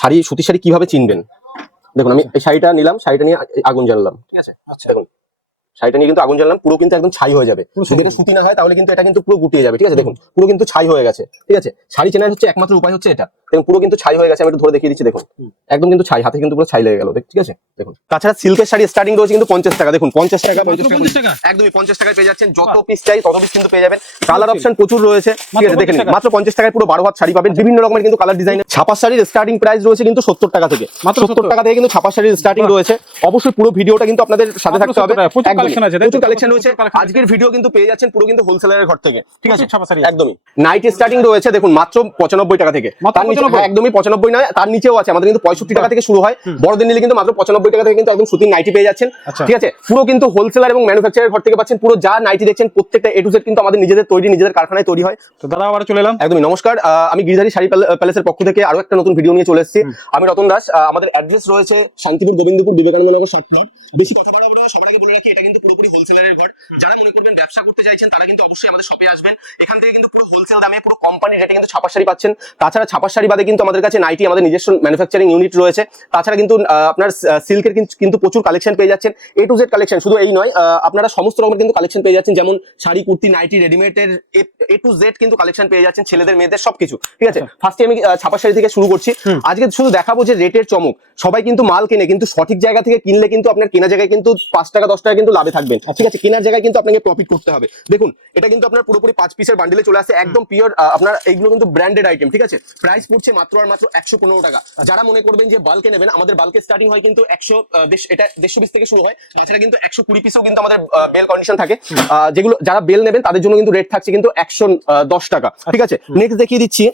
শাড়ি সুতির শাড়ি কীভাবে চিনবেন? দেখুন আমি এই শাড়িটা নিলাম শাড়িটা নিয়ে আগুন জ্বাললাম ঠিক আছে? আচ্ছা। দেখুন শাড়িটা নিয়ে কিন্তু আগুন জ্বালালাম পুরো কিন্তু একদম ছাই হয়ে যাবে। যদি এটা সুতি না হয় তাহলে কিন্তু এটা কিন্তু পুরো গুটিয়ে যাবে ঠিক আছে? দেখুন পুরো কিন্তু ছাই হয়ে গেছে ঠিক আছে? শাড়ি চেনার হচ্ছে একমাত্র উপায় হচ্ছে এটা। দেখুন পুরো কিন্তু ছাই হয়ে গেছে আমি একটু ধরে দেখিয়ে দিচ্ছি দেখুন। একদম কিন্তু ছাই হাতে কিন্তু পুরো ছাই লেগে গেল ঠিক আছে? দেখুন। তাছাড়া সিল্কের শাড়ি স্টার্টিং রয়েছে কিন্তু পঞ্চাশ টাকা দেখুন পঞ্চাশ টাকা মাত্র 50 টাকা পঞ্চাশ টাকা? একদমই পঞ্চাশ টাকায় পেয়ে যাচ্ছেন যত পিস চাই তত পিস কিন্তু পেয়ে যাবেন। কালার অপশন প্রচুর রয়েছে ঠিক আছে? দেখে 50 নিন টাকা। মাত্র পঞ্চাশ টাকায় পুরো বারো হাত শাড়ি পাবেন বিভিন্ন রকমের কিন্তু কালার ডিজাইন ছাপা শাড়ির স্টার্টিং প্রাইস রয়েছে কিন্তু সত্তর টাকা থেকে। মাত্র সত্তর টাকা থেকে কিন্তু ছাপা শাড়ির স্টার্টিং রয়েছে। অবশ্যই পুরো ভিডিওটা কিন্তু আপনাদের সাথে থাকতে হবে। 70 টাকা। প্রচুর একদমই। collection আছে, প্রচুর কালেকশন রয়েছে আজকের ভিডিও কিন্তু পেয়ে যাচ্ছেন পুরো কিন্তু হোলসেলারের ঘর থেকে ঠিক আছে। একদমই। নাইট স্টার্টিং রয়েছে দেখুন মাত্র পঁচানব্বই টাকা থেকে। তার নিচে 95 একদমই পঁচানব্বই নয় তার নিচেও আছে আমাদের কিন্তু পঁয়ষট্টি টাকা থেকে শুরু হয়। বড়দের নিলে কিন্তু মাত্র পঁচানব্বই টাকা থেকে কিন্তু একদম সুতির নাইটি পেয়ে যাচ্ছেন আচ্ছা। ঠিক আছে? পুরো কিন্তু হোলসেলার এবং ম্যানুফ্যাকচারের ঘর থেকে পাচ্ছেন পুরো যা নাইটি দেখছেন প্রত্যেকটা এ টু জেড কিন্তু আমাদের নিজেদের তৈরি নিজেদের কারখানায় তৈরি হয়। তো দাদা আবার চলে এলাম। একদমই নমস্কার। আমি গিরিধারী শাড়ি প্যালেসের পক্ষ থেকে আরও একটা নতুন ভিডিও নিয়ে চলে এসেছি। আমি রতন দাস। আমাদের অ্যাড্রেস রয়েছে শান্তিপুর গোবিন্দপুর বিবেকানন্দ নগর ষাট বেশি কথা বাড়াবো সবার আগে বলে রাখি এটা কিন্তু পুরোপুরি হোলসেলারের ঘর। যারা মনে করবেন ব্যবসা করতে চাইছেন তারা কিন্তু অবশ্যই আমাদের শপে আসবেন। এখান থেকে কিন্তু পুরো হোলসেল দামে পুরো কোম্পানি রেটে কিন্তু ছাপার শাড়ি পাচ্ছেন। তাছাড়া ছাপার শাড়ি বাদে কিন্তু আমাদের কাছে নাইটি আমাদের নিজস্ব ম্যানুফ্যাকচারিং ইউনিট রয়েছে। তাছাড়া কিন্তু আপনার সিল্কের কিন্তু প্রচুর কালেকশন পেয়ে যাচ্ছেন। এ টু জেড কালেকশন শুধু এই নয় আপনারা সমস্ত রকমের কিন্তু কালেকশন পেয়ে যাচ্ছেন। যেমন শাড়ি কুর্তি নাইটি রেডিমেডের এ টু জেড কিন্তু কালেকশন পেয়ে যাচ্ছেন। ছেলেদের মেয়েদের সবকিছু ঠিক আছে? ফার্স্টে আমি আহ, ছাপার শাড়ি থেকে শুরু করছি। আজকে শুধু দেখাবো যে রেটের চমক। সবাই কিন্তু মাল কেনে কিন্তু সঠিক জায়গা থেকে কিনলে কিন্তু আপনার কেনা জায়গায় কিন্তু পাঁচ টাকা দশ টাকা কিন্তু লাভে থাকবেন। ঠিক আছে কেনার জায়গায় কিন্তু আপনাকে প্রফিট করতে হবে। দেখুন এটা কিন্তু আপনার পুরোপুরি পাঁচ পিসের বান্ডিলে চলে আসে একদম পিওর আপনার এইগুলো কিন্তু ব্র্যান্ডেড আইটেম ঠিক আছে? প্রাইস পড়ছে মাত্র আর মাত্র একশো পনেরো টাকা। যারা মনে করবেন যে বাল্কে নেবেন আমাদের বাল্কে স্টার্টিং হয় কিন্তু একশো এটা দেড়শো পিস থেকে শুরু হয় তাছাড়া কিন্তু একশো কুড়ি পিসও কিন্তু আমাদের বেল কন্ডিশন থাকে। আহ, যেগুলো যারা বেল নেবেন তাদের জন্য কিন্তু রেট থাকছে কিন্তু একশো দশ টাকা। ঠিক আছে? নেক্সট দেখিয়ে দিচ্ছি।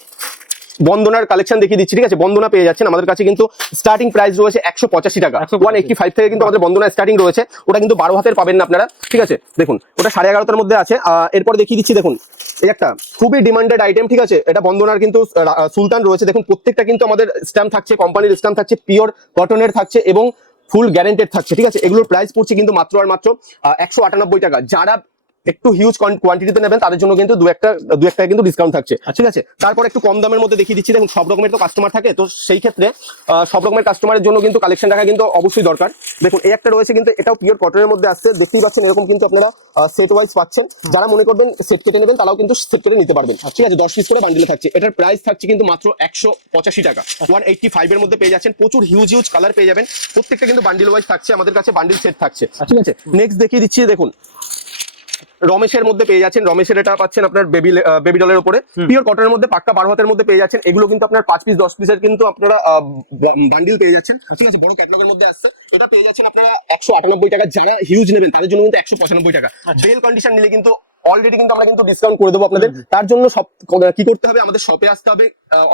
বন্দনার কালেকশন দেখিয়ে দিচ্ছি ঠিক আছে? বন্দনা পেয়ে যাচ্ছেন। আমাদের কাছে কিন্তু স্টার্টিং প্রাইস রয়েছে একশো পঁচাশি টাকা। 185 ওয়ান এইটটি ফাইভ থেকে কিন্তু আমাদের বন্দনা স্টার্টিং রয়েছে। ওটা কিন্তু বারো হাতের পাবেন না আপনারা ঠিক আছে? দেখুন ওটা সাড়ে এগারোটার মধ্যে আছে। আহ, এরপর দেখিয়ে দিচ্ছি দেখুন এই একটা খুবই ডিমান্ডেড আইটেম ঠিক আছে? এটা বন্দনার কিন্তু সুলতান রয়েছে। দেখুন প্রত্যেকটা কিন্তু আমাদের স্ট্যাম্প থাকছে কোম্পানির স্ট্যাম্প থাকছে পিওর কটনের থাকছে এবং ফুল গ্যারেন্টেড থাকছে ঠিক আছে? এগুলোর প্রাইস পড়ছে কিন্তু মাত্র আর মাত্র একশো আটানব্বই টাকা। যারা একটু হিউজ কোয়ান্টিটিতে নেবেন তাদের জন্য কিন্তু দু একটা দু একটা কিন্তু ডিসকাউন্ট থাকছে। ঠিক আছে? তারপর একটু কম দামের মধ্যে দেখিয়ে দিচ্ছি। দেখুন সব রকমের তো কাস্টমার থাকে তো সেই ক্ষেত্রে সব রকমের কাস্টমারের জন্য কিন্তু কালেকশন রাখা কিন্তু অবশ্যই দরকার। দেখুন এই একটা রয়েছে কিন্তু এটাও পিওর কটনের মধ্যে আসছে। দেখতেই পাচ্ছেন এরকম কিন্তু আপনারা সেট ওয়াইজ পাচ্ছেন। যারা মনে করবেন সেট কেটে নেবেন তারাও কিন্তু সেট কেটে নিতে পারবেন। ঠিক আছে? দশ পিস করে বান্ডিলে থাকছে। এটার প্রাইস থাকছে কিন্তু মাত্র একশো পঁচাশি টাকা। ওয়ান এইটটি ফাইভ এর মধ্যে পেয়ে যাচ্ছেন। প্রচুর হিউজ হিউজ কালার পেয়ে যাবেন। প্রত্যেকটা কিন্তু বান্ডিল ওয়াইজ থাকছে আমাদের কাছে বান্ডিল সেট থাকছে। ঠিক আছে? নেক্সট দেখিয়ে দিচ্ছি দেখুন। রমেশের মধ্যে পেয়ে যাচ্ছেন। রমেশের এটা পাচ্ছেন আপনার বেবি বেবি ডলের উপরে। পিওর কটনের মধ্যে পাক্কা বারো হাতের মধ্যে পেয়ে যাচ্ছেন। এগুলো কিন্তু আপনার পাঁচ পিস দশ পিসের কিন্তু আপনারা বান্ডিল পেয়ে যাচ্ছেন। ঠিক আছে বড় ক্যাটলগের মধ্যে আসছে। এটা পেয়ে যাচ্ছেন আপনারা একশো আটানব্বই টাকা। যারা হিউজ নেবেন তাদের জন্য কিন্তু একশো পঁচানব্বই টাকা। বেল কন্ডিশন নিলে কিন্তু অলরেডি কিন্তু আমরা কিন্তু ডিসকাউন্ট করে দেবো আপনাদের। তার জন্য সব কি করতে হবে? আমাদের শপে আসতে হবে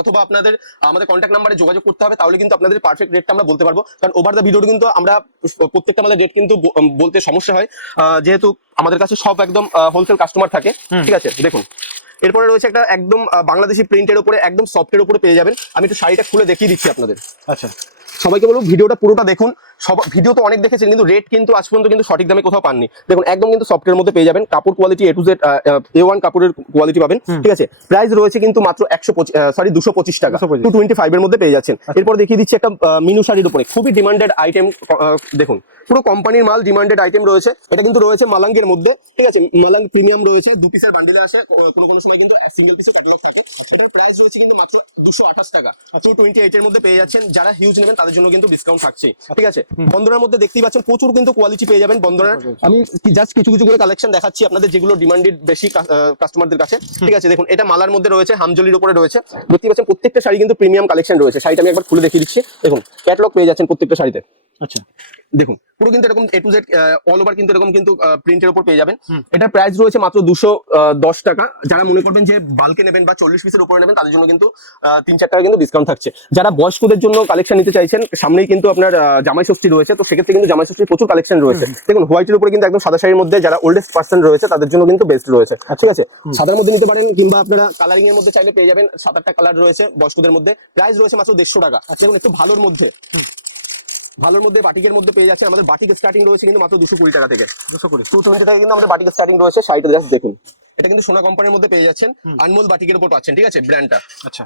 অথবা আপনাদের আমাদের কন্ট্যাক্ট নাম্বারে যোগাযোগ করতে হবে তাহলে কিন্তু আপনাদের পারফেক্ট রেটটা আমরা বলতে পারব। কারণ ওভার দ্য ভিডিওটা কিন্তু আমরা প্রত্যেকটা আমাদের রেট কিন্তু বলতে সমস্যা হয়। যেহেতু আমাদের কাছে সব একদম হোলসেল কাস্টমার থাকে ঠিক আছে? দেখুন এরপরে রয়েছে একটা একদম বাংলাদেশি প্রিন্টের উপরে একদম সফটের উপরে পেয়ে যাবেন। আমি একটু শাড়িটা খুলে দেখিয়ে দিচ্ছি আপনাদের। আচ্ছা। সবাইকে বলব ভিডিওটা পুরোটা দেখুন। সব ভিডিও তো অনেক দেখেছেন কিন্তু রেট কিন্তু আজ পর্যন্ত কিন্তু সঠিক দামে কোথাও পাননি। দেখুন একদম কিন্তু সফটের মধ্যে পেয়ে যাবেন। কাপড় quality A to Z A one কাপড়ের কোয়ালিটি পাবেন ঠিক আছে? প্রাইস রয়েছে কিন্তু মাত্র একশো সরি দুশো পঁচিশ টাকা। 225 টু টোয়েন্টি ফাইভ এর মধ্যে পেয়ে যাচ্ছেন। এরপর দেখিয়ে দিচ্ছি একটা মিনু শাড়ির উপরে। খুবই ডিমান্ডেড আইটেম দেখুন পুরো কোম্পানির মাল ডিমান্ডেড আইটেম রয়েছে। এটা কিন্তু রয়েছে মালাঙ্গের মধ্যে ঠিক আছে? মালাং প্রিমিয়াম রয়েছে দু পিসের বান্ডিলে আসে কোনো কোনো সময় কিন্তু সিঙ্গেল পিসও ক্যাটালগ থাকে। এটার প্রাইস রয়েছে কিন্তু মাত্র দুশো আঠাশ টাকা। টু টোয়েন্টি এইট এর মধ্যে পেয়ে যাচ্ছেন। যারা হিউজ নেবেন তাদের জন্য কিন্তু ডিসকাউন্ট থাকছে ঠিক আছে? বন্দনার মধ্যে দেখতেই পাচ্ছেন প্রচুর কিন্তু কোয়ালিটি পেয়ে যাবেন বন্দনার আমি জাস্ট কিছু কিছু করে কালেকশন দেখাচ্ছি আপনাদের যেগুলো ডিমান্ডেড বেশি কাস্টমারদের কাছে। ঠিক আছে দেখুন এটা মালার মধ্যে রয়েছে হামজলির উপরে রয়েছে। দেখতেই পাচ্ছেন প্রত্যেকটা শাড়ি কিন্তু প্রিমিয়াম কালেকশন রয়েছে। শাড়িটা আমি একবার খুলে দেখিয়ে দিচ্ছি। দেখুন ক্যাটলগ পেয়ে যাচ্ছেন প্রত্যেকটা শাড়িতে। আচ্ছা। দেখুন পুরো কিন্তু এরকম A to Z all over কিন্তু এরকম কিন্তু প্রিন্টের উপর পেয়ে যাবেন। এটার প্রাইস রয়েছে মাত্র দুশো দশ টাকা। যারা মনে করবেন যে বাল্কে নেবেন বা চল্লিশ পিসের উপরে নেবেন তাদের জন্য কিন্তু তিন চার টাকা কিন্তু ডিসকাউন্ট থাকছে। যারা বয়স্কদের জন্য কালেকশন নিতে চাইছেন সামনেই কিন্তু আপনার জামাই ষষ্ঠী রয়েছে তো সেক্ষেত্রে কিন্তু জামাই ষষ্ঠীর প্রচুর কালেকশন রয়েছে। দেখুন হোয়াইটের উপরে কিন্তু একদম সাদা শাড়ির মধ্যে যারা ওল্ডেস্ট পার্সন রয়েছে তাদের জন্য কিন্তু বেস্ট রয়েছে। ঠিক আছে? সাদার মধ্যে নিতে পারেন কিংবা আপনারা কালারিং এর মধ্যে চাইলে পেয়ে যাবেন। সাত আটটা কালার রয়েছে বয়স্কদের মধ্যে। প্রাইস রয়েছে মাত্র দেড়শো টাকা। দেখুন একটু ভালোর মধ্যে। ভালোর মধ্যে বাটিকের মধ্যে পেয়ে যাচ্ছে আমাদের বাটিক স্টার্টিং রয়েছে কিন্তু মাত্র দুশো কুড়ি টাকা থেকে। দুশো কুড়ি। টু টোয়েন্টি টাকা কিন্তু আমাদের বাটিক স্টার্টিং রয়েছে শাড়িটা দেখুন। এটা কিন্তু সোনা কোম্পানির মধ্যে পেয়ে যাচ্ছেন। আনমোল বাটিকের উপর পাচ্ছেন ঠিক আছে? ব্র্যান্ডটা আচ্ছা।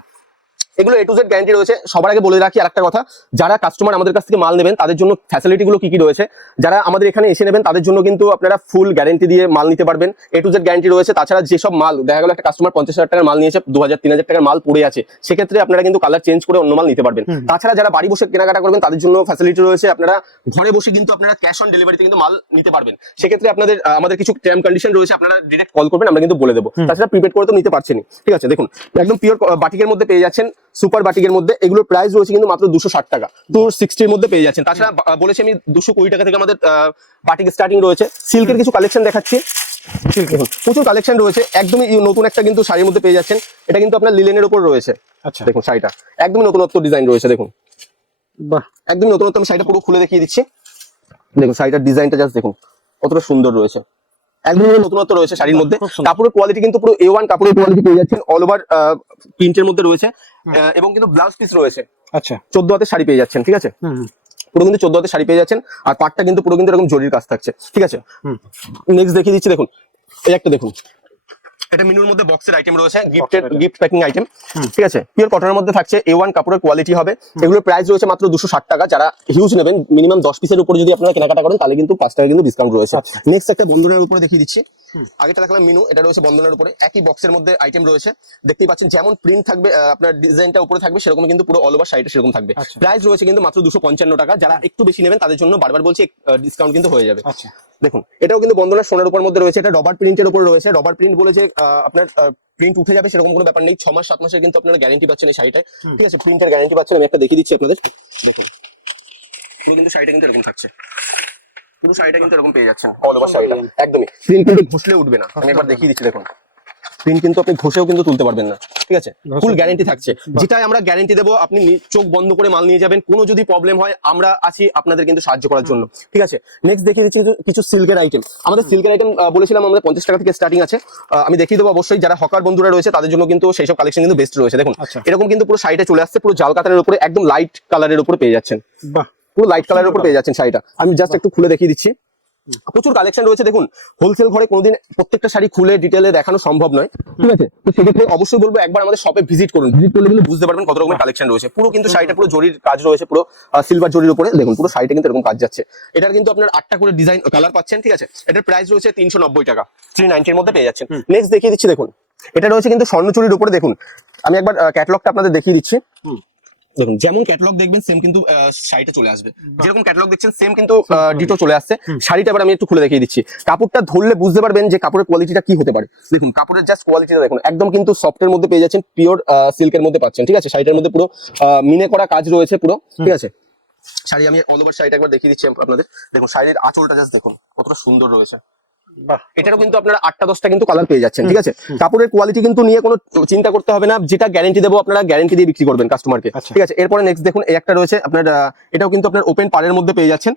এগুলো এ টু জেড গ্যারান্টি রয়েছে। সবার আগে বলে রাখি আরেকটা কথা যারা কাস্টমার আমাদের কাছ থেকে মাল নেবেন তাদের জন্য ফ্যাসিলিটি গুলো কি কি রয়েছে? যারা আমাদের এখানে এসে নেবেন তাদের জন্য কিন্তু আপনারা ফুল গ্যারান্টি দিয়ে মাল নিতে পারবেন। এ টু জেড গ্যারান্টি রয়েছে। তাছাড়া যেসব মাল দেখা গেল একটা কাস্টমার পঞ্চাশ হাজার টাকার মাল নিয়েছে দু হাজার তিন হাজার টাকার মাল পড়ে আছে সেক্ষেত্রে আপনারা কিন্তু কালার চেঞ্জ করে অন্য মাল নিতে পারবেন। তাছাড়া যারা বাড়ি বসে কেনাকাটা করবেন তাদের জন্য ফ্যাসিলিটি রয়েছে। আপনারা ঘরে বসে কিন্তু আপনারা ক্যাশ অন ডেলিভারিতে কিন্তু মাল নিতে পারবেন। সেক্ষেত্রে আপনাদের আমাদের কিছু টার্ম কন্ডিশন রয়েছে আপনারা ডিরেক্ট কল করবেন আমরা কিন্তু বলে দেবো। তাছাড়া প্রিপেড করে তো নিতে পারছেন ঠিক আছে দেখুন একদম পিওর বাটিকের মধ্যে পেয়ে যাচ্ছেন। সুপার বাটিকের মধ্যে এগুলোর প্রাইস রয়েছে কিন্তু মাত্র দুশো ষাট টাকা। টু সিক্সটির মধ্যে পেয়ে যাচ্ছেন। তাছাড়া বলেছি আমি দুশো কুড়ি টাকা থেকে আমাদের বাটিক স্টার্টিং রয়েছে। সিল্কের কিছু কালেকশন দেখাচ্ছি। প্রচুর কালেকশন রয়েছে। একদমই নতুন একটা কিন্তু শাড়ির মধ্যে পেয়ে যাচ্ছেন। এটা কিন্তু আপনার লিলেনের উপর রয়েছে। আচ্ছা। দেখুন শাড়িটা। একদমই নতুনত্ব ডিজাইন রয়েছে দেখুন। বাহ। একদমই নতুনত্ব আমি শাড়িটা পুরো খুলে দেখিয়ে দিচ্ছি। দেখুন শাড়িটার ডিজাইনটা জাস্ট দেখুন কতটা সুন্দর রয়েছে। একদমই নতুনত্ব রয়েছে শাড়ির মধ্যে। কাপড়ের কোয়ালিটি কিন্তু পুরো এ ওয়ান কাপড়ের কোয়ালিটি পেয়ে যাচ্ছেন। অল ওভার প্রিন্টের মধ্যে রয়েছে। এবং কিন্তু ব্লাউজ পিস রয়েছে। আচ্ছা। চোদ্দ হাতে শাড়ি পেয়ে যাচ্ছেন ঠিক আছে? পুরো কিন্তু চোদ্দ হাতে শাড়ি পেয়ে যাচ্ছেন। আর পাটটা কিন্তু পুরো কিন্তু এরকম জরির কাজ থাকছে ঠিক আছে? নেক্সট দেখিয়ে দিচ্ছি দেখুন। এই একটা দেখুন। এটা মিনুর মধ্যে বক্সের আইটেম রয়েছে গিফটের গিফট প্যাকিং আইটেম ঠিক আছে? পিওর কটনের মধ্যে থাকছে এ ওয়ান কাপড়ের কোয়ালিটি হবে। এগুলোর প্রাইস রয়েছে মাত্র দুশো ষাট টাকা। যারা হিউজ নেবেন মিনিমাম দশ পিসের উপরে যদি আপনারা কেনাকাটা করেন তাহলে কিন্তু পাঁচ টাকা কিন্তু ডিসকাউন্ট রয়েছে। আচ্ছা। নেক্সট একটা বন্ধুরের উপরে দেখিয়ে দিচ্ছি। আগেটা দেখলাম মিনু এটা রয়েছে বন্ধনের উপরে। একই বক্সের মধ্যে আইটেম রয়েছে। দেখতেই পাচ্ছেন যেমন প্রিন্ট থাকবে আপনার ডিজাইনটা উপরে থাকবে সেরকম কিন্তু পুরো অল ওভার সাইডে সেরকম থাকবে। আচ্ছা। প্রাইস রয়েছে কিন্তু মাত্র দুশো পঞ্চান্ন টাকা। যারা একটু বেশি নেবেন তাদের জন্য বারবার বলছি ডিসকাউন্ট কিন্তু হয়ে যাবে। আচ্ছা। দেখুন এটাও কিন্তু বন্ধনের সোনার উপর মধ্যে রয়েছে এটা রবার প্রিন্টের উপর রয়েছে। রবার প্রিন্ট বলে যে আপনার প্রিন্ট উঠে যাবে সেরকম কোনো ব্যাপার নেই। ছ মাস সাত মাসের কিন্তু আপনারা গ্যারেন্টি পাচ্ছেন এই শাড়িটায় ঠিক আছে প্রিন্টের গ্যারেন্টি পাচ্ছেন আমি একটা দেখিয়ে দিচ্ছি আপনাদের। দেখুন পুরো কিন্তু শাড়িটা কিন্তু এরকম থাকছে। পুরো শাড়িটা কিন্তু এরকম পেয়ে যাচ্ছেন। অল ওভার শাড়িটা। একদমই। প্রিন্ট কিন্তু ঘষলে উঠবে না। আমি একবার দেখিয়ে দিচ্ছি দেখুন। প্রিন্ট কিন্তু আপনি ঘষেও কিন্তু তুলতে পারবেন না। ঠিক আছে? ফুল গ্যারেন্টি থাকছে। যেটাই আমরা গ্যারেন্টি দেবো আপনি চোখ বন্ধ করে মাল নিয়ে যাবেন। কোনো যদি প্রবলেম হয় আমরা আছি আপনাদের কিন্তু সাহায্য করার জন্য। ঠিক আছে? নেক্সট দেখিয়ে দিচ্ছি কিছু- কিছু সিল্কের আইটেম আমাদের সিল্কের আইটেম বলেছিলাম আমাদের পঞ্চাশ টাকা থেকে স্টার্টিং আছে। আমি দেখিয়ে দেবো অবশ্যই। যারা হকার বন্ধুরা রয়েছে তাদের জন্য কিন্তু সেই সব কালেকশন কিন্তু বেস্ট রয়েছে। দেখুন আচ্ছা। এরকম কিন্তু পুরো শাড়িটা চলে আসছে পুরো জাল কাতারের উপরে একদম লাইট কালারের উপরে পেয়ে যাচ্ছেন। বাহ। পুরো লাইট কালারের উপর পেয়ে যাচ্ছেন শাড়িটা। আমি জাস্ট একটু খুলে দেখিয়ে দিচ্ছি। প্রচুর কালেকশন রয়েছে দেখুন হোলসেল ঘরে কোনোদিন প্রত্যেকটা শাড়ি খুলে ডিটেলে দেখানো সম্ভব নয়। ঠিক আছে তো সেক্ষেত্রে অবশ্যই বলব একবার আমাদের শপে ভিজিট করুন। ভিজিট করলে কিন্তু বুঝতে পারবেন কত রকমের কালেকশন রয়েছে। পুরো কিন্তু শাড়িটা পুরো জরির কাজ রয়েছে পুরো সিলভার জরির উপরে। দেখুন পুরো শাড়িটা কিন্তু এরকম কাজ যাচ্ছে। এটার কিন্তু আপনার আটটা করে ডিজাইন কালার পাচ্ছেন ঠিক আছে? এটার প্রাইস রয়েছে তিনশো নব্বই টাকা থ্রি নাইনটির মধ্যে পেয়ে যাচ্ছেন। নেক্সট দেখিয়ে দিচ্ছি দেখুন। এটা রয়েছে কিন্তু স্বর্ণচুরির উপরে দেখুন। আমি একবার ক্যাটলগটা আপনাদের দেখিয়ে দিচ্ছি। দেখুন যেমন ক্যাটালগ দেখবেন সেম কিন্তু শাড়িটা চলে আসবে। যেরকম ক্যাটালগ দেখছেন সেম কিন্তু ডিটো চলে আসছে। শাড়িটা এবার আমি একটু খুলে দেখিয়ে দিচ্ছি। কাপড়টা ধরলে বুঝতে পারবেন যে কাপড়ের কোয়ালিটিটা কি হতে পারে। দেখুন কাপড়ের জাস্ট কোয়ালিটিটা দেখুন একদম কিন্তু সফটের মধ্যে পেয়ে যাচ্ছেন পিওর সিল্কের মধ্যে পাচ্ছেন ঠিক আছে? শাড়িটার মধ্যে পুরো আহ, মিনে করা কাজ রয়েছে পুরো ঠিক আছে? শাড়ি আমি অল ওভার শাড়িটা একবার দেখিয়ে দিচ্ছি আপনাদের। দেখুন শাড়ির আঁচলটা জাস্ট দেখুন কতটা সুন্দর রয়েছে। এটারও কিন্তু আপনারা আটটা দশটা কিন্তু কালার পেয়ে যাচ্ছেন ঠিক আছে? কাপড়ের কোয়ালিটি কিন্তু নিয়ে কোনো চিন্তা করতে হবে না যেটা গ্যারেন্টি দেবো আপনারা গ্যারেন্টি দিয়ে বিক্রি করবেন কাস্টমারকে আচ্ছা। ঠিক আছে? এরপরে নেক্সট দেখুন এই একটা রয়েছে আপনার এটাও কিন্তু আপনার ওপেন পাড়ের মধ্যে পেয়ে যাচ্ছেন।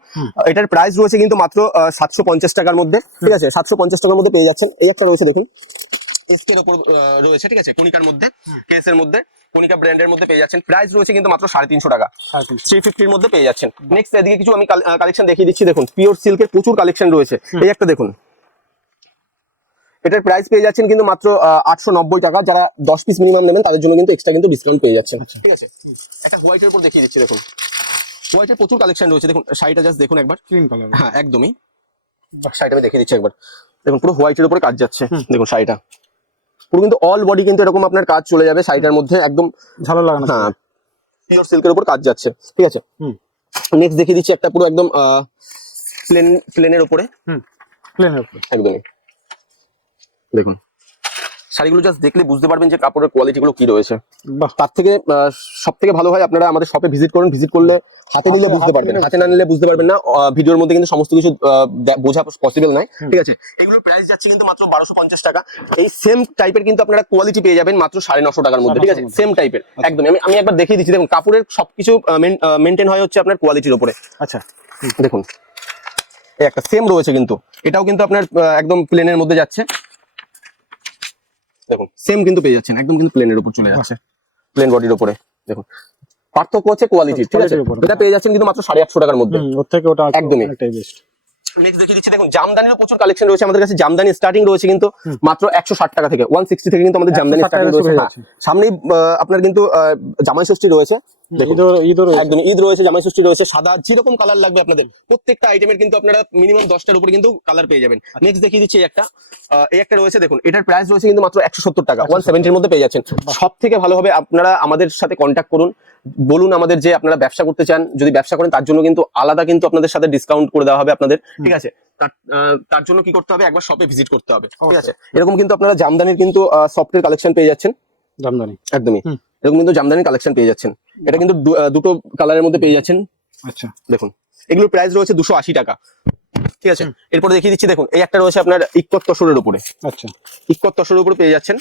এটার প্রাইস রয়েছে কিন্তু মাত্র সাতশো পঞ্চাশ টাকার মধ্যে ঠিক আছে? সাতশো পঞ্চাশ টাকার মধ্যে পেয়ে যাচ্ছেন। এই একটা রয়েছে দেখুন। ওপর রয়েছে ঠিক আছে? কনিকার মধ্যে কেসের মধ্যে কনিকা ব্র্যান্ডের মধ্যে পেয়ে যাচ্ছেন। প্রাইস রয়েছে কিন্তু মাত্র সাড়ে তিনশো টাকা। থ্রি ফিফটির মধ্যে পেয়ে যাচ্ছেন। নেক্সট এদিকে কিছু আমি কালেকশন দেখিয়ে দিচ্ছি দেখুন। পিওর সিল্কের প্রচুর কালেকশন রয়েছে। এই একটা দেখুন। এটার প্রাইস পেয়ে যাচ্ছেন কিন্তু মাত্র আটশো নব্বই টাকা। যারা দশ পিস মিনিমাম নেবেন তাদের জন্য কিন্তু এক্সট্রা কিন্তু ডিসকাউন্ট পেয়ে যাচ্ছেন। ঠিক আছে? একটা হোয়াইটের উপর দেখিয়ে দিচ্ছি দেখুন। হোয়াইটের প্রচুর কালেকশন রয়েছে। দেখুন শাড়িটা জাস্ট দেখুন একবার। ক্রিম কালার হ্যাঁ একদমই। শাড়িটা আমি দেখিয়ে দিচ্ছি একবার। দেখুন পুরো হোয়াইটের উপরে কাজ যাচ্ছে। দেখুন শাড়িটা পুরো কিন্তু অল বডি কিন্তু এরকম আপনার কাজ চলে যাবে শাড়িটার মধ্যে। একদম ভালো লাগানো হ্যাঁ পিওর সিল্কের উপর কাজ যাচ্ছে। ঠিক আছে? হুম। নেক্সট দেখিয়ে দিচ্ছি একটা পুরো একদম প্লেন প্লেনের উপরে। হুম। প্লেনের উপর। একদমই। দেখুন। শাড়িগুলো জাস্ট দেখলে বুঝতে পারবেন যে কাপড়ের কোয়ালিটি গুলো কি রয়েছে। তার থেকে সব থেকে ভালো হয় আপনারা আমাদের শপে ভিজিট করুন ভিজিট করলে হাতে নিলে হাতে- বুঝতে পারবেন। হাতে না নিলে বুঝতে পারবেন না ভিডিওর মধ্যে কিন্তু সমস্ত কিছু বোঝা পসিবল নাই ঠিক আছে? এগুলোর প্রাইস যাচ্ছে কিন্তু মাত্র বারোশো পঞ্চাশ টাকা। এই সেম টাইপের কিন্তু আপনারা কোয়ালিটি পেয়ে যাবেন মাত্র সাড়ে নশো টাকার মধ্যে ঠিক আছে? সেম টাইপের একদম। আমি আমি একবার দেখিয়ে দিচ্ছি। দেখুন কাপড়ের সবকিছু মেনটেন হয় হচ্ছে আপনার কোয়ালিটির উপরে। আচ্ছা। দেখুন। এই একটা সেম রয়েছে কিন্তু। এটাও কিন্তু আপনার আহ, একদম প্লেনের মধ্যে যাচ্ছে। দেখুন। সেম কিন্তু পেয়ে যাচ্ছেন একদম কিন্তু প্লেনের উপর চলে যাচ্ছে। প্লেন বডির উপরে দেখুন। পার্থক্য হচ্ছে কোয়ালিটি ঠিক আছে? এটা পেয়ে যাচ্ছেন কিন্তু মাত্র সাড়ে আটশো টাকার মধ্যে। ওর থেকে ওটা একদমই। নেক্সট দেখিয়ে দিচ্ছি দেখুন জামদানিরও প্রচুর কালেকশন রয়েছে আমাদের কাছে। জামদানি স্টার্টিং রয়েছে কিন্তু মাত্র একশো ষাট টাকা থেকে। ওয়ান সিক্সটি থেকে কিন্তু আমাদের জামদানি স্টার্টিং রয়েছে। হ্যাঁ। সামনেই আপনার কিন্তু জামাই ষষ্ঠী রয়েছে। একদম ঈদ রয়েছে জামাই ষষ্ঠী রয়েছে সাদা যেরকম কালার লাগবে আপনাদের প্রত্যেকটা আইটেমের কিন্তু আপনারা মিনিমাম দশটার উপরে কিন্তু কালার পেয়ে যাবেন। নেক্সট দেখিয়ে দিচ্ছি একটা এই একটা রয়েছে দেখুন এটার প্রাইস রয়েছে কিন্তু মাত্র একশো সত্তর টাকা ওয়ান সেভেন্টির মধ্যে পেয়ে যাচ্ছেন। সব থেকে ভালো হবে আপনারা আমাদের সাথে কন্ট্যাক্ট করুন বলুন আমাদের যে আপনারা ব্যবসা করতে চান যদি ব্যবসা করেন তার জন্য কিন্তু আলাদা কিন্তু আপনাদের সাথে ডিসকাউন্ট করে দেওয়া হবে আপনাদের ঠিক আছে? তার জন্য কি করতে হবে? একবার শপে ভিজিট করতে হবে ঠিক আছে? এরকম কিন্তু আপনারা জামদানির কিন্তু সফটের কালেকশন পেয়ে যাচ্ছেন। জামদানি। একদমই। এরকম কিন্তু জামদানির কালেকশন পেয়ে যাচ্ছেন। এটা কিন্তু দুটো কালারের মধ্যে পেয়ে যাচ্ছেন। আচ্ছা। দেখুন এগুলোর প্রাইস রয়েছে দুশো আশি টাকা। ঠিক আছে? এরপরে দেখিয়ে দিচ্ছি দেখুন এই একটা রয়েছে আপনার ইক্কত তসরের উপরে। আচ্ছা। ইক্কত তসরের উপরে পেয়ে যাচ্ছেন।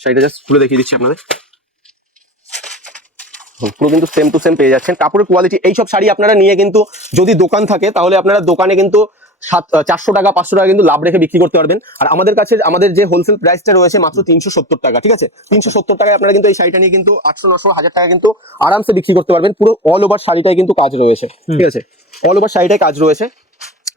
শাড়িটা জাস্ট খুলে দেখিয়ে দিচ্ছি আপনাদের। পুরো কিন্তু সেম টু সেম পেয়ে যাচ্ছেন। কাপড়ের কোয়ালিটি এইসব শাড়ি আপনারা নিয়ে কিন্তু যদি দোকান থাকে তাহলে আপনারা দোকানে কিন্তু সাত চারশো টাকা পাঁচশো টাকা কিন্তু লাভ রেখে বিক্রি করতে পারবেন। আর আমাদের কাছে আমাদের যে হোলসেল প্রাইসটা রয়েছে মাত্র তিনশো সত্তর টাকা ঠিক আছে? তিনশো সত্তর টাকায় আপনারা কিন্তু এই শাড়িটা নিয়ে কিন্তু আটশো নশো হাজার টাকা কিন্তু আরামসে বিক্রি করতে পারবেন। পুরো অল ওভার শাড়িটাই কিন্তু কাজ রয়েছে ঠিক আছে? অল ওভার শাড়িটাই কাজ রয়েছে।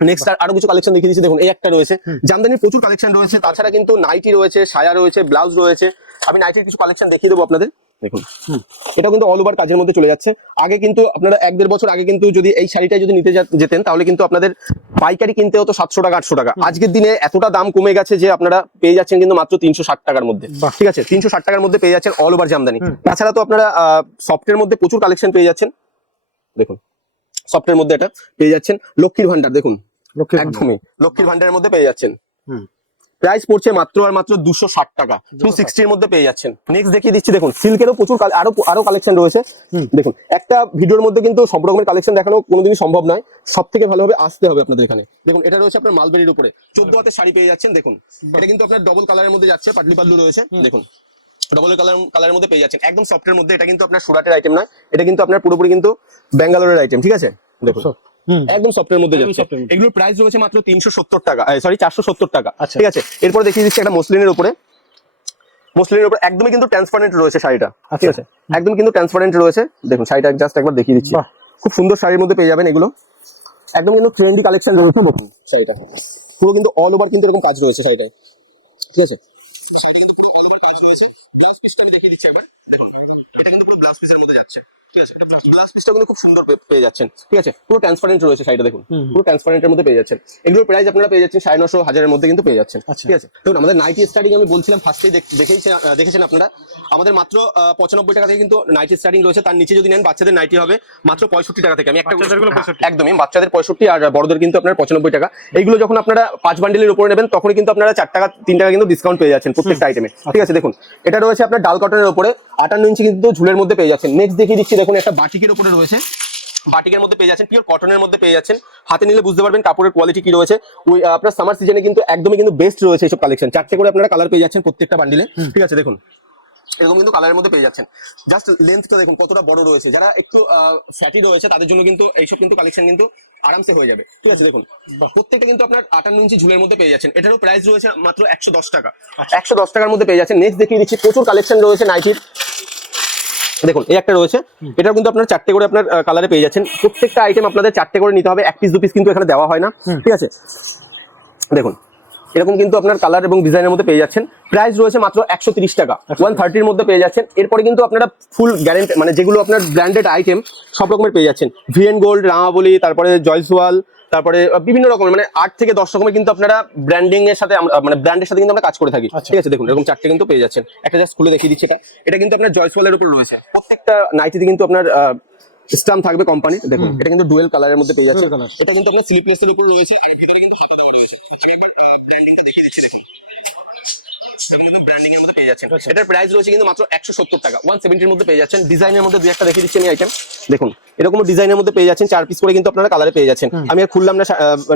নেক্সট আর আরও কিছু কালেকশন দেখিয়ে দিচ্ছি। দেখুন এই একটা রয়েছে। জামদানির প্রচুর কালেকশন রয়েছে। তাছাড়া কিন্তু নাইটি রয়েছে সায়া রয়েছে ব্লাউজ রয়েছে। আমি নাইটির কিছু কালেকশন দেখিয়ে দেবো আপনাদের। দেখুন। এটা কিন্তু অল ওভার কাজের মধ্যে চলে যাচ্ছে। আগে কিন্তু আপনারা এক দেড় বছর আগে কিন্তু যদি এই শাড়িটা যদি নিতে যেতেন তাহলে কিন্তু আপনাদের পাইকারি কিনতে হতো সাতশো টাকা আটশো টাকা। আজকের দিনে এতটা দাম কমে গেছে যে আপনারা পেয়ে যাচ্ছেন কিন্তু মাত্র তিনশো ষাট টাকার মধ্যে। ঠিক আছে? তিনশো ষাট টাকার মধ্যে পেয়ে যাচ্ছেন অল ওভার জামদানি। তাছাড়া তো আপনারা সফটের মধ্যে প্রচুর কালেকশন পেয়ে যাচ্ছেন। দেখুন সফটের মধ্যে এটা পেয়ে যাচ্ছেন। লক্ষ্মীর ভান্ডার দেখুন। একদমই। লক্ষ্মীর ভান্ডারের মধ্যে পেয়ে যাচ্ছেন। হুম। প্রাইস পড়ছে মাত্র আর মাত্র দুশো ষাট টাকা। টু সিক্সটির মধ্যে পেয়ে যাচ্ছেন। নেক্সট দেখিয়ে দিচ্ছি দেখুন সিল্কেরও প্রচুর আরও আরও কালেকশন রয়েছে। দেখুন একটা ভিডিওর মধ্যে কিন্তু সব রকমের কালেকশন দেখানো কোনোদিনই সম্ভব নয়। সব থেকে ভালোভাবে আসতে হবে আপনাদের এখানে। দেখুন এটা রয়েছে আপনার মালবেরির উপরে। চোদ্দ হাতে শাড়ি পেয়ে যাচ্ছেন দেখুন। এটা কিন্তু আপনার ডবল কালারের মধ্যে যাচ্ছে পাটলি পাল্লু রয়েছে দেখুন। ডবল কালার কালারের মধ্যে পেয়ে যাচ্ছেন। একদম সফটের মধ্যে এটা কিন্তু আপনার সুরাটের আইটেম নয়। এটা কিন্তু আপনার পুরোপুরি কিন্তু ব্যাঙ্গালোরের আইটেম ঠিক আছে? দেখুন। একদম সফটের মধ্যে যাচ্ছে। এগুলোর প্রাইস রয়েছে মাত্র তিনশো সত্তর টাকা সরি চারশো সত্তর টাকা। আচ্ছা। ঠিক আছে? এরপর দেখিয়ে দিচ্ছি একটা মসলিনের উপরে। মসলিনের উপরে একদমই কিন্তু ট্রান্সপারেন্ট রয়েছে শাড়িটা। ঠিক আছে? একদম কিন্তু ট্রান্সপারেন্ট রয়েছে। দেখুন শাড়িটা জাস্ট একবার দেখিয়ে দিচ্ছি। খুব সুন্দর শাড়ির মধ্যে পেয়ে যাবেন এগুলো। একদম কিন্তু ট্রেন্ডি কালেকশন রয়েছে শাড়িটা। পুরো কিন্তু অল ওভার কিন্তু এরকম কাজ রয়েছে শাড়িটা ঠিক আছে? কিন্তু পুরো অল ওভার কাজ রয়েছে। ব্লাউজ পিসটা আমি দেখিয়ে দিচ্ছি একবার। দেখুন এটা কিন্তু পুরো ব্লাউজ পিসের মধ্যে যাচ্ছে। ঠিক আছে ব্লাউজ পিসটা কিন্তু খুব সুন্দর পেয়ে যাচ্ছেন। ঠিক আছে পুরো ট্রান্সপারেন্ট রয়েছে শাড়িটা দেখুন। পুরো ট্রান্সপারেন্টের মধ্যে পেয়ে যাচ্ছেন। এগুলোর প্রাইস আপনারা পেয়ে যাচ্ছেন সাড়ে নশো হাজারের মধ্যে কিন্তু পেয়ে যাচ্ছেন। আচ্ছা। ঠিক আছে? দেখুন আমাদের নাইটি স্টার্টিং আমি বলছিলাম ফার্স্টেই দেখেছেন দেখেছেন আপনারা? আমাদের মাত্র পঁচানব্বই টাকা থেকে কিন্তু নাইটি স্টার্টিং রয়েছে। তার নিচে যদি নেন বাচ্চাদের নাইটি হবে মাত্র পঁয়ষট্টি টাকা থেকে। আমি একটা বাচ্চাদেরগুলো 65 একদমই বাচ্চাদের পঁয়ষট্টি আর বড়দের কিন্তু আপনার পঁচানব্বই টাকা। এইগুলো যখন আপনারা পাঁচ বান্ডেলের উপরে নেবেন তখনই কিন্তু আপনারা চার টাকা তিন টাকা কিন্তু ডিসকাউন্ট পেয়ে যাচ্ছেন প্রত্যেকটা আইটেমে ঠিক আছে দেখুন এটা রয়েছে আপনার ডাল কটনের উপরে। আটান্ন ইঞ্চি কিন্তু ঝুলের মধ্যে পেয়ে যাচ্ছেন। নেক্সট দেখিয়ে দিচ্ছি দেখুন একটা বাটিকের উপরে রয়েছে। বাটিকের মধ্যে পেয়ে যাচ্ছেন পিওর কটনের মধ্যে পেয়ে যাচ্ছেন। হাতে নিলে বুঝতে পারবেন কাপড়ের কোয়ালিটি কি রয়েছে। ওই আপনার সামার সিজনে কিন্তু একদমই কিন্তু বেস্ট রয়েছে এইসব কালেকশন চারটে করে আপনারা কালার পেয়ে যাচ্ছেন প্রত্যেকটা বান্ডিলে ঠিক আছে দেখুন। এরকম কিন্তু কালারের মধ্যে পেয়ে যাচ্ছেন। জাস্ট লেন্থটা দেখুন কতটা বড় রয়েছে। যারা একটু ফ্যাটি রয়েছে তাদের জন্য কিন্তু এইসব কিন্তু কালেকশন কিন্তু আরামসে হয়ে যাবে। ঠিক আছে দেখুন। প্রত্যেকটা কিন্তু আপনার আটান্ন ইঞ্চি ঝুলের মধ্যে পেয়ে যাচ্ছেন। এটারও প্রাইস রয়েছে মাত্র একশো দশ টাকা। একশো দশ টাকার মধ্যে পেয়ে যাচ্ছেন। নেক্সট দেখিয়ে দিচ্ছি প্রচুর কালেকশন রয়েছে নাইটির দেখুন এই একটা রয়েছে। এটাও কিন্তু আপনার চারটে করে আপনার কালারে পেয়ে যাচ্ছেন। প্রত্যেকটা আইটেম আপনাদের চারটে করে নিতে হবে। এক পিস দু পিস কিন্তু এখানে দেওয়া হয় না। ঠিক আছে? দেখুন এরকম কিন্তু আপনার কালার এবং ডিজাইনের মধ্যে পেয়ে যাচ্ছেন। প্রাইস রয়েছে মাত্র একশো তিরিশ টাকা। ওয়ান থার্টির মধ্যে পেয়ে যাচ্ছেন। এরপরে কিন্তু আপনারা ফুল গ্যারেন্টি মানে যেগুলো আপনার ব্র্যান্ডেড আইটেম সব রকমের পেয়ে যাচ্ছেন। ভিএন গোল্ড রামাবলি তারপরে জয়সওয়াল তারপরে বিভিন্ন রকমের মানে আট থেকে দশ রকমের কিন্তু আপনারা ব্র্যান্ডিং এর সাথে মানে ব্র্যান্ডের সাথে কিন্তু আমরা কাজ করে থাকি। আচ্ছা। ঠিক আছে দেখুন এরকম চারটে কিন্তু পেয়ে যাচ্ছেন। একটা জাস্ট খুলে দেখিয়ে দিচ্ছি এটা। এটা কিন্তু আপনার জয়সওয়ালের উপর রয়েছে। প্রত্যেকটা নাইটিতে কিন্তু আপনার স্টাম্প থাকবে কোম্পানি দেখুন এটা কিন্তু ডুয়েল কালারের মধ্যে পেয়ে যাচ্ছে এটা কিন্তু আপনার স্লিপলেস এর উপর রয়েছে আর এবারে কিন্তু হাতে দেওয়া রয়েছে। আমি একবার ব্র্যান্ডিংটা দেখিয়ে দিচ্ছি দেখুন। ব্র্যান্ডিং এর মধ্যে পেয়ে যাচ্ছেন। এটার প্রাইস রয়েছে কিন্তু মাত্র একশো সত্তর টাকা। ওয়ান সেভেন্টির মধ্যে পেয়ে যাচ্ছেন। ডিজাইনের মধ্যে দুই একটা দেখিয়ে দিচ্ছি আমি আইটেম দেখুন এরকম ডিজাইনের মধ্যে পেয়ে যাচ্ছেন। চার পিস করে কিন্তু আপনারা কালারে পেয়ে যাচ্ছেন। আমি আর খুললাম না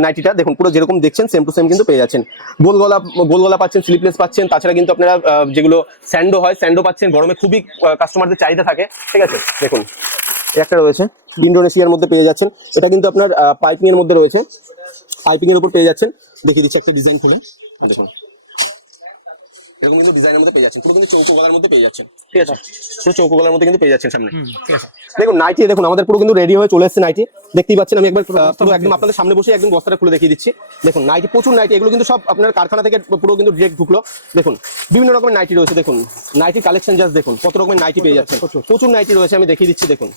নাইটিটা দেখুন পুরো যেরকম দেখছেন সেম টু সেম কিন্তু পেয়ে যাচ্ছেন। গোল গলা গোল গলা পাচ্ছেন স্লিপলেস পাচ্ছেন। তাছাড়া কিন্তু আপনারা যেগুলো স্যান্ডো হয় স্যান্ডো পাচ্ছেন। গরমে খুবই কাস্টমারদের চাহিদা থাকে। ঠিক আছে? দেখুন একটা রয়েছে। ইন্ডোনেশিয়ার মধ্যে পেয়ে যাচ্ছেন। এটা কিন্তু আপনার পাইপিং এর মধ্যে রয়েছে। পাইপিং এর উপর পেয়ে যাচ্ছেন। দেখিয়ে দিচ্ছি একটা ডিজাইন খুলে। দেখুন। এরকম কিন্তু ডিজাইনের মধ্যে পেয়ে যাচ্ছেন। পুরো কিন্তু চৌকো গলার মধ্যে পেয়ে যাচ্ছেন। ঠিক আছে। পুরো চৌকো গলার মধ্যে কিন্তু পেয়ে যাচ্ছেন সামনে। দেখুন নাইটি দেখুন আমাদের পুরো কিন্তু রেডি হয়ে চলে এসেছে নাইটি দেখতেই পাচ্ছেন আমি একবার পুরো একদম আপনাদের সামনে বসে একদম বস্তাটা খুলে দেখিয়ে দিচ্ছি। দেখুন নাইটি প্রচুর নাইটি এগুলো কিন্তু সব আপনার কারখানা থেকে পুরো কিন্তু ডিরেক্ট ঢুকলো। দেখুন বিভিন্ন রকমের নাইটি রয়েছে দেখুন। নাইটি কালেকশন জাস্ট দেখুন কত রকমের নাইটি পেয়ে যাচ্ছেন। প্রচুর। নাইটি রয়েছে আমি দেখিয়ে দিচ্ছি দেখুন।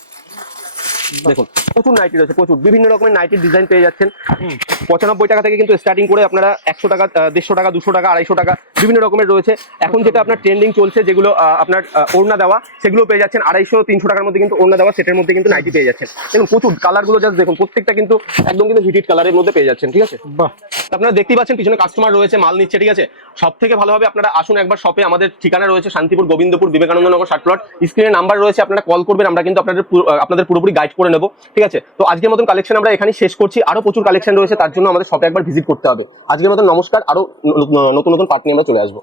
দেখুন প্রচুর নাইটি রয়েছে প্রচুর। বিভিন্ন রকমের নাইটির ডিজাইন পেয়ে যাচ্ছেন। পঁচানব্বই টাকা থেকে কিন্তু স্টার্টিং করে আপনারা একশো টাকা দেড়শো টাকা দুশো টাকা আড়াইশো টাকা বিভিন্ন রকমের রয়েছে। এখন যেটা আপনার ট্রেন্ডিং চলছে যেগুলো আপনার ওড়না দেওয়া সেগুলো পেয়ে যাচ্ছেন। আড়াইশো তিনশো টাকার মধ্যে কিন্তু ওড়না দেওয়া সেটের মধ্যে কিন্তু নাইটি পেয়ে যাচ্ছেন। দেখুন প্রচুর কালারগুলো জাস্ট দেখুন প্রত্যেকটা কিন্তু একদম কিন্তু হিটিড কালারের মধ্যে পেয়ে যাচ্ছেন ঠিক আছে? বাহ। আপনারা দেখতেই পাচ্ছেন পিছনে কাস্টমার রয়েছে মাল নিচ্ছে ঠিক আছে? সব থেকে ভালো হবে আপনারা আসুন একবার শপে আমাদের ঠিকানা রয়েছে শান্তিপুর গোবিন্দপুর বিবেকানন্দ নগর ষাট প্লট স্ক্রিনে নাম্বার রয়েছে আপনারা কল করবেন আমরা কিন্তু আপনাদের আপনাদের পুরোপুরি গাইড করে নেব, ঠিক আছে? তো আজকের মতন কালেকশন আমরা এখানে শেষ করছি। আরও প্রচুর কালেকশন রয়েছে, তার জন্য আমাদের শপে একবার ভিজিট করতে হবে। আজকের মতন নমস্কার, আরও নতুন নতুন পার্ট নিয়ে আমরা চলে আসব।